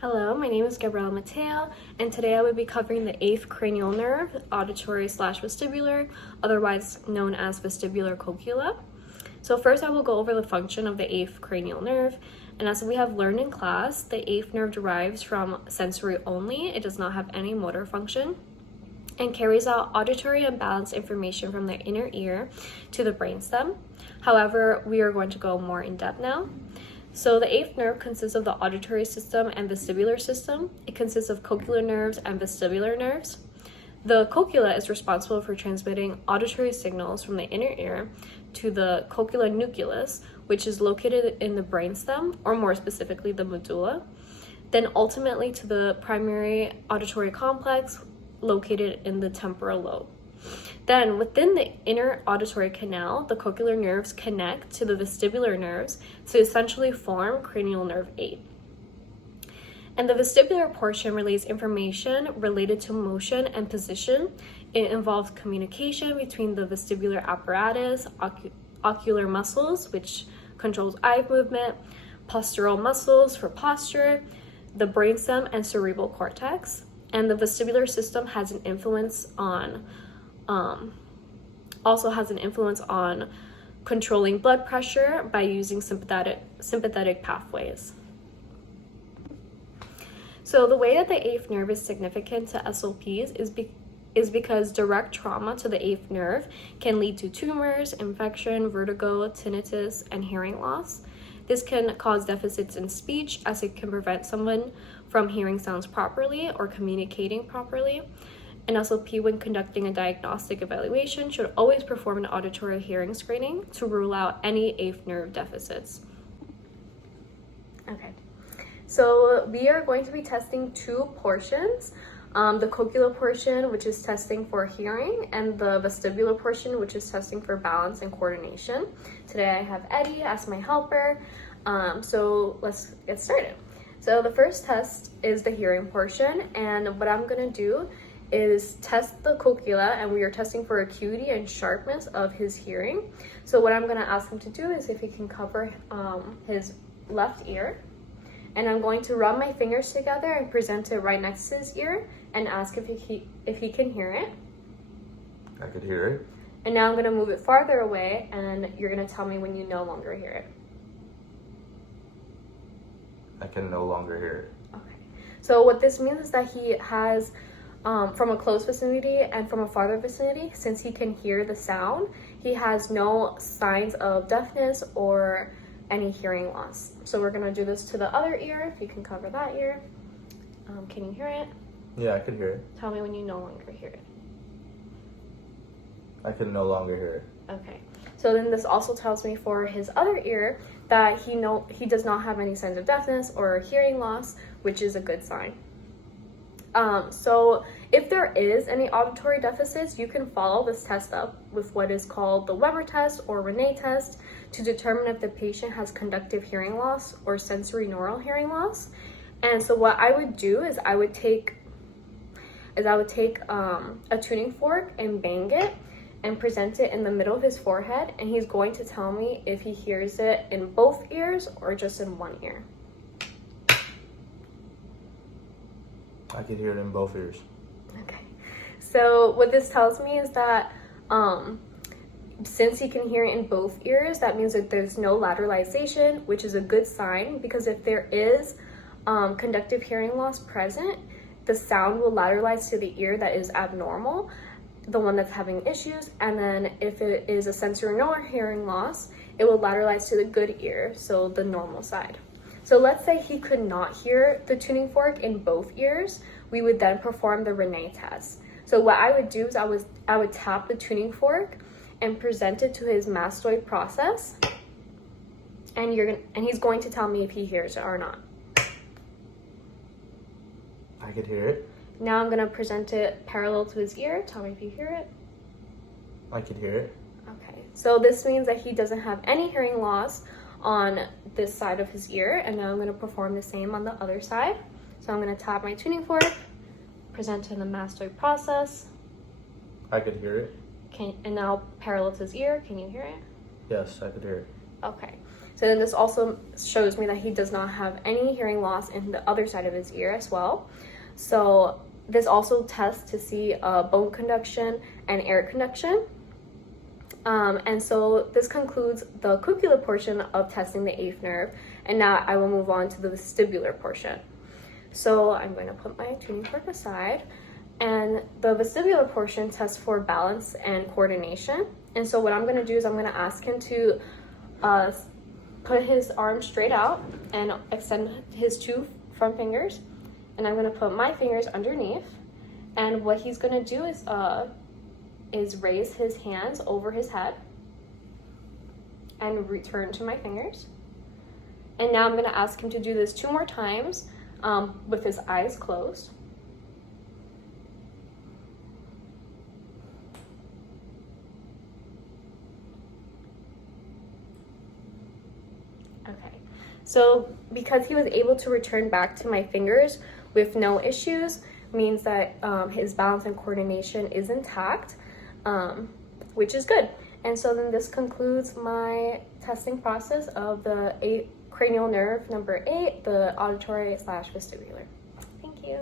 Hello, my name is Gabriela Mateo, and today I will be covering the 8th cranial nerve, auditory/vestibular, otherwise known as vestibular cochlea. So first I will go over the function of the 8th cranial nerve, and as we have learned in class, the 8th nerve derives from sensory only. It does not have any motor function, and carries out auditory and balance information from the inner ear to the brainstem. However, we are going to go more in depth now. So the 8th nerve consists of the auditory system and vestibular system. It consists of cochlear nerves and vestibular nerves. The cochlea is responsible for transmitting auditory signals from the inner ear to the cochlear nucleus, which is located in the brainstem, or more specifically the medulla, then ultimately to the primary auditory complex located in the temporal lobe. Then within the inner auditory canal, the cochlear nerves connect to the vestibular nerves to essentially form cranial nerve 8. And the vestibular portion relays information related to motion and position. It involves communication between the vestibular apparatus, ocular muscles, which controls eye movement, postural muscles for posture, the brainstem and cerebral cortex. And the vestibular system has an influence on controlling blood pressure by using sympathetic pathways. So the way that the 8th nerve is significant to SLPs is because direct trauma to the 8th nerve can lead to tumors, infection, vertigo, tinnitus, and hearing loss. This can cause deficits in speech, as it can prevent someone from hearing sounds properly or communicating properly. An SLP, when conducting a diagnostic evaluation, should always perform an auditory hearing screening to rule out any 8th nerve deficits. Okay, so we are going to be testing two portions. The cochlear portion, which is testing for hearing, and the vestibular portion, which is testing for balance and coordination. Today I have Eddie as my helper, so let's get started. So the first test is the hearing portion, and what I'm going to do is test the cochlea, and we are testing for acuity and sharpness of his hearing. So what I'm going to ask him to do is if he can cover his left ear, and I'm going to rub my fingers together and present it right next to his ear and ask if he can hear it. I could hear it. And now I'm going to move it farther away, and you're going to tell me when you no longer hear it. I can no longer hear it. Okay. So what this means is that he has from a close vicinity and from a farther vicinity, since he can hear the sound, he has no signs of deafness or any hearing loss. So we're going to do this to the other ear. If you can cover that ear. Can you hear it? Yeah, I could hear it. Tell me when you no longer hear it. I can no longer hear it. Okay. So then this also tells me for his other ear that he does not have any signs of deafness or hearing loss, which is a good sign. So if there is any auditory deficits, you can follow this test up with what is called the Weber test or Rene test to determine if the patient has conductive hearing loss or sensory neural hearing loss. And so what I would do is I would take a tuning fork and bang it and present it in the middle of his forehead, and he's going to tell me if he hears it in both ears or just in one ear. I could hear it in both ears. Okay. So what this tells me is that since he can hear it in both ears, that means that there's no lateralization, which is a good sign, because if there is conductive hearing loss present, the sound will lateralize to the ear that is abnormal, the one that's having issues, and then if it is a sensory neural hearing loss, it will lateralize to the good ear, so the normal side. So let's say he could not hear the tuning fork in both ears, we would then perform the Rene test. So what I would do is I would tap the tuning fork and present it to his mastoid process, and he's going to tell me if he hears it or not. I could hear it. Now I'm going to present it parallel to his ear. Tell me if you hear it. I could hear it. Okay, so this means that he doesn't have any hearing loss on this side of his ear, and now I'm going to perform the same on the other side. So I'm going to tap my tuning fork, present in the mastoid process. I could hear it. And now parallel to his ear, can you hear it? Yes, I could hear it. Okay, So then this also shows me that he does not have any hearing loss in the other side of his ear as well. So this also tests to see bone conduction and air conduction. And so this concludes the cochlear portion of testing the eighth nerve. And now I will move on to the vestibular portion. So I'm going to put my tuning fork aside. And the vestibular portion tests for balance and coordination. And so what I'm going to do is I'm going to ask him to put his arm straight out and extend his two front fingers. And I'm going to put my fingers underneath. And what he's going to do is raise his hands over his head and return to my fingers. And now I'm going to ask him to do this 2 more times with his eyes closed. Okay, so because he was able to return back to my fingers with no issues, means that his balance and coordination is intact, which is good. And so then this concludes my testing process of the cranial nerve number 8, the auditory/vestibular. Thank you.